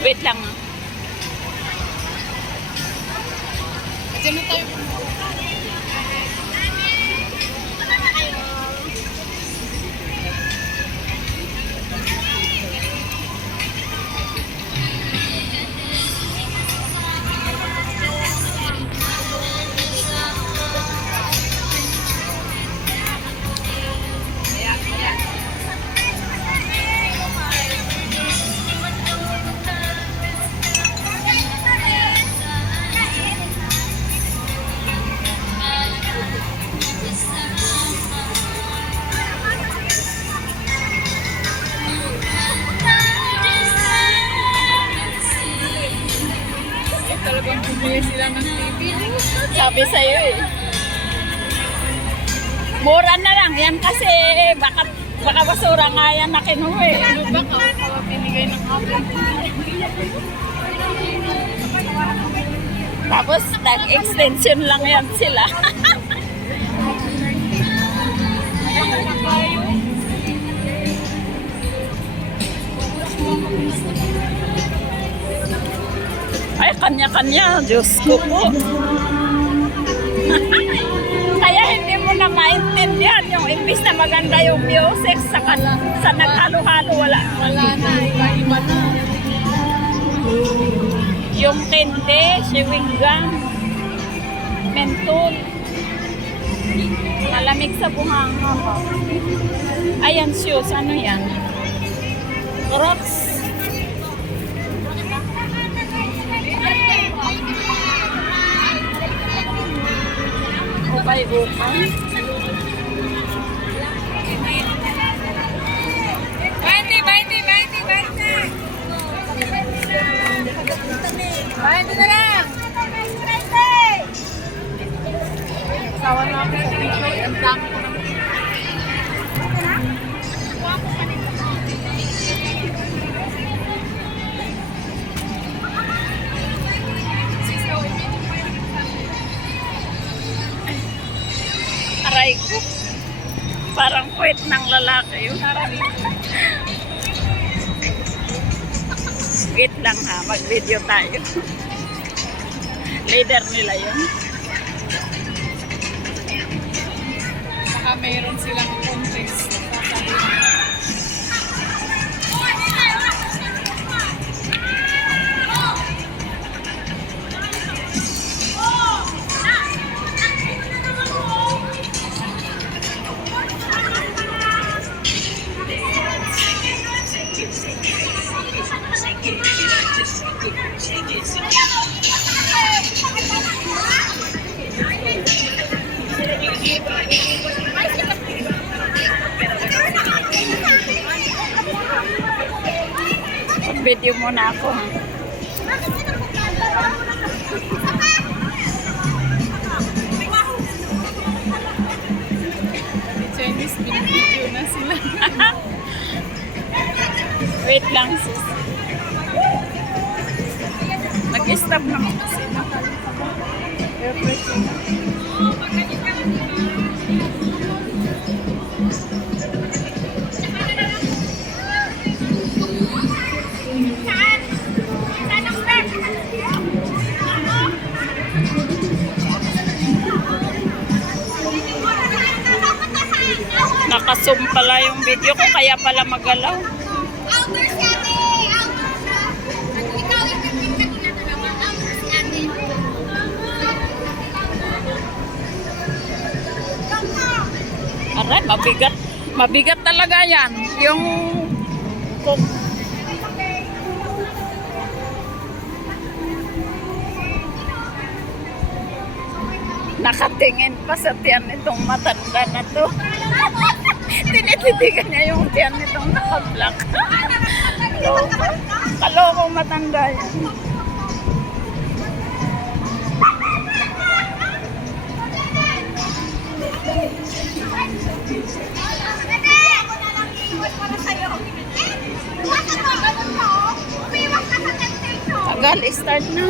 Wait lang. Diyan na tayo. Talagang bumili sila ng TV. Sabi sa'yo eh. Mura na lang yan kasi baka basura nga yan na kinuha eh. Ano ba ka? Pinigay ng kapit. Tapos nag-extension lang yan sila. Ay, kanya-kanya. Diyos ko po. Kaya hindi mo na maintindihan yung imbis na maganda yung music sa naghalo-halo. Wala Na, iba-iba na. yung kende, chewing gum, mentol. Malamig sa buhanga pa. Ayan, shoes. Ano yan? Crocs. Ukay-ukay. 20 na lang. Sawa na ako sa picture. Ang dami ko ng Aray ko. Parang puwet ng lalaki yun. Wait lang ha, mag-video tayo. Leader nila yun. baka mayroon silang contest. Video muna ako. Chinese, binibidyo na sila. Wait lang sis. Nag-stop naman kasi. Nakasum pala yung video ko kaya pala magalaw. Aray, mabigat. Mabigat talaga yan. Yung nakatingin pa sa tiyan nitong matanda na to. Tinititigan niya yung tiyan nitong naka-black. Kalokong matanda yan. Tagal, start na.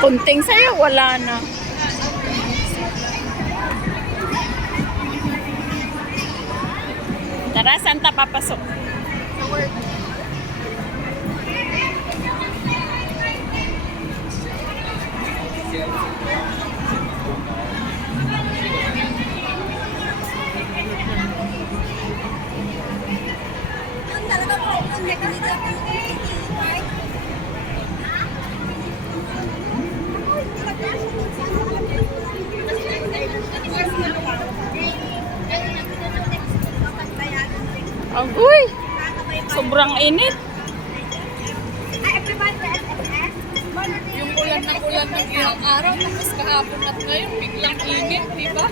Kunting sa'yo, wala na. Tara, saan ta papasok? Sa work. Agoy! Sobrang init. Yung ulan ng ilang araw, tapos kahapon at ngayon, biglang init, di ba?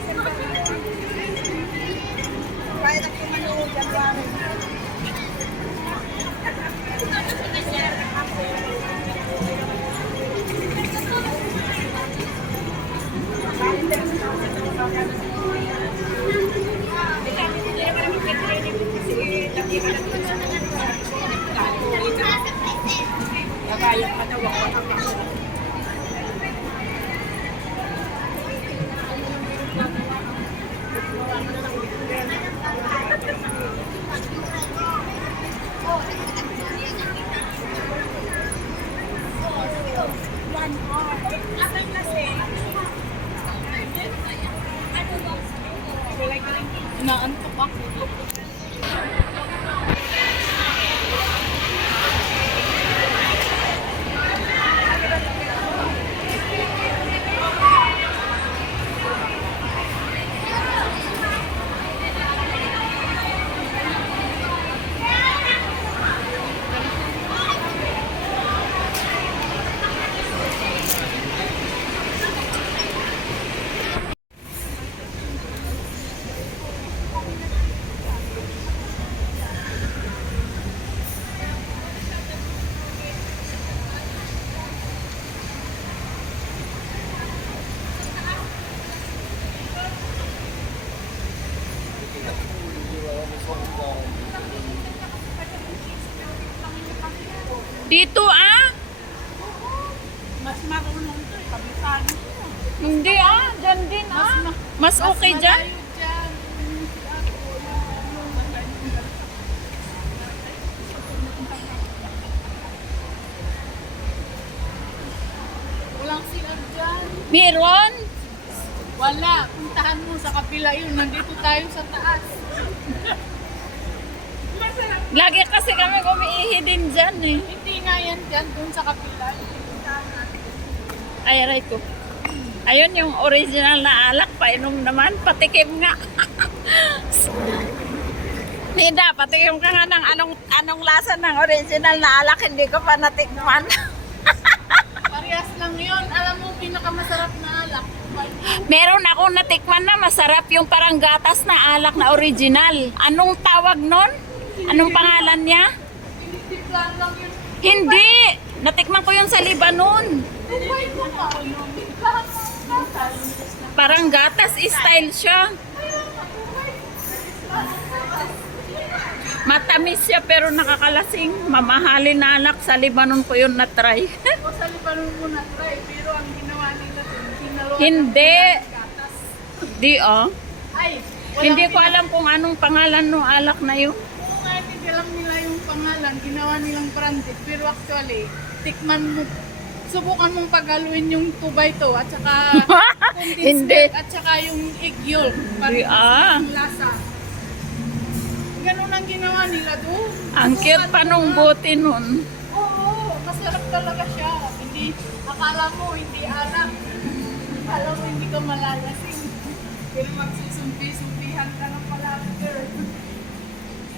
Naantok ako. Dito ah? Mas marunong to, kabisado to. Hindi ah, dyan din ah. Mas okay dyan? Malayo dyan. Walang CR dyan. Meron? Wala. Puntahan mo sa kapila yun. Nandito tayo sa taas. Lagi kasi kami umiihi din dyan eh. Hindi nga yan dyan. Doon sa kapila. Ay, aray ko. Ayun yung original na alak, painom naman, patikim nga. Nida, patikim ka nga ng anong lasa ng original na alak, hindi ko pa natikman. Parehas lang yun. Alam mo, pinakamasarap na alak. Meron akong natikman na masarap yung parang gatas na alak na original. Anong tawag nun? Anong pangalan niya? Tinitiplan lang yun. Hindi! Natikman ko yun sa Libanon. Tupay mo nga. Lahat ng gatas. Parang gatas style siya. Matamis siya pero nakakalasing. Mamahalin na alak sa Libanon ko yun na-try. O sa Libanon mo na try. Pero ang ginawa nila dun, sinaluan Hindi. ng gatas. Di oh. Ay, Hindi ko alam kung anong pangalan ng alak na yun. Kung nga hindi alam nila yung pangalan, ginawa nilang branded. Pero actually, tikman mo, subukan mong paghaluin yung 2x2 at saka condensed Hindi. milk at saka yung egg yolk. Di, ah. Yung lasa. Ganun ang ginawa nila doon. Ang cute pa nung bote nun. Oo, masarap talaga siya. Hindi, akala mo hindi alam. Akala mo hindi ka malalasing. Pero magsusumpi-sumpihan ka ng pala, girl.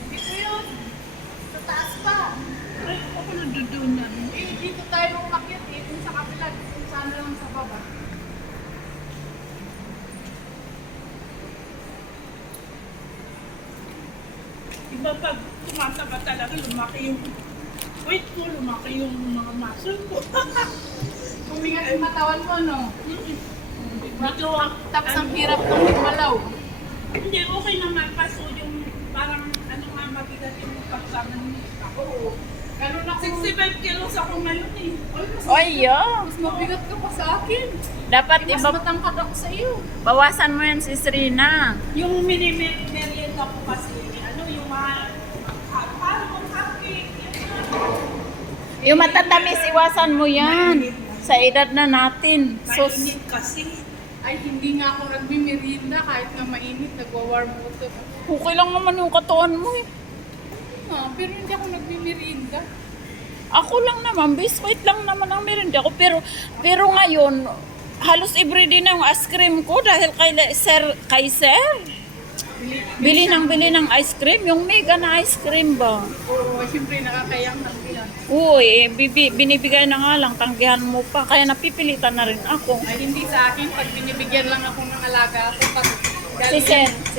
Dito yun. Sa taas pa. Ay, ako nandoon yan. Eh, dito tayo umakyat eh. Kung sa kapila, kung sana lang sa baba. Iba pag tumataba talaga, lumaki yung weight ko, lumaki yung mga muscle ko. Kumingat yung matawan mo, no? Dito ang, Tapos ang hirap ng lumalaw. hindi, okay naman. Kaso yung parang ano nga mabigat yung pagsama ng ako. Ganun ako. 65 kilos ako ngayon eh. Oy, yo. Mas mabigat ka pa sa akin. Dapat Mas iba, matangkad ako sa iyo. bawasan mo yan si Serena. Yung merienda ko kasi, ano, yung mga, parang cupcake, Yung matatamis, iwasan mo yan. Sa edad na natin. Sus. mainit kasi. Ay, hindi nga ako nagmimerienda kahit na mainit, nagwa-warm water. Okay lang naman yung katawan mo eh. Pero hindi ako nagmimerienda. Ako lang naman, biscuit lang naman ang meron ko. Pero ngayon, halos everyday na yung ice cream ko dahil kay Sir. Bili ng ice cream, yung mega na ice cream ba? Oo, siyempre nakakayang ng ilan. Uy, binibigay na nga lang, tanggihan mo pa. Kaya napipilitan na rin ako. Ay, hindi sa akin. Pag binibigyan lang ako ng alaga ako, pag Si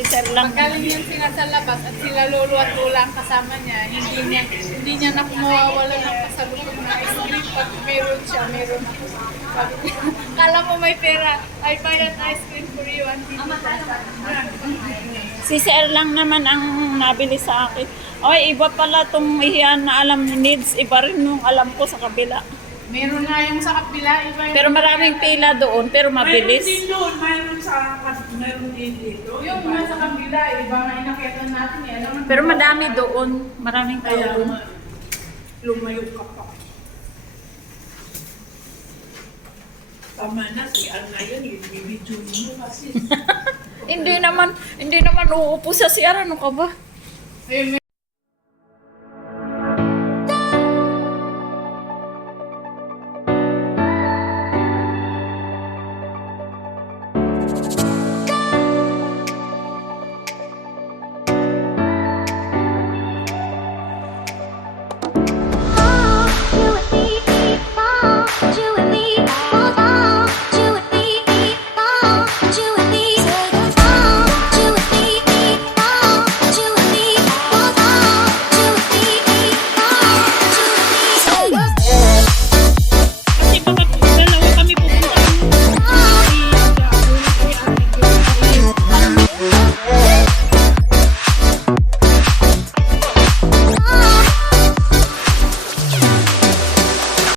Sir lang. pag galing yan sila sa labas at sila lolo at lola ang kasama niya, hindi niya na mawawala ng pasalubong na ice cream. Pag meron siya, meron ako. Sabi niya, kala mo may pera, I buy that ice cream for you. Si Sir lang naman ang nabili sa akin. Oy, iba pala tong iyan na alam ni Needs. Iba rin yung alam ko sa kabila. Meron nga yung sa kapila, iba yung... Pero maraming pila doon, pero Mayroon mabilis. din doon, mayroon din dito. Yung nasa kapila, iba nga inakyatan natin eh. Alam mo, Pero madami doon. Maraming tao Kaya doon. lumayo ka pa. Tama na, si Anna yun, i-video mo kasi. Hindi naman uupo sa CR. Ano ka ba? Ayun,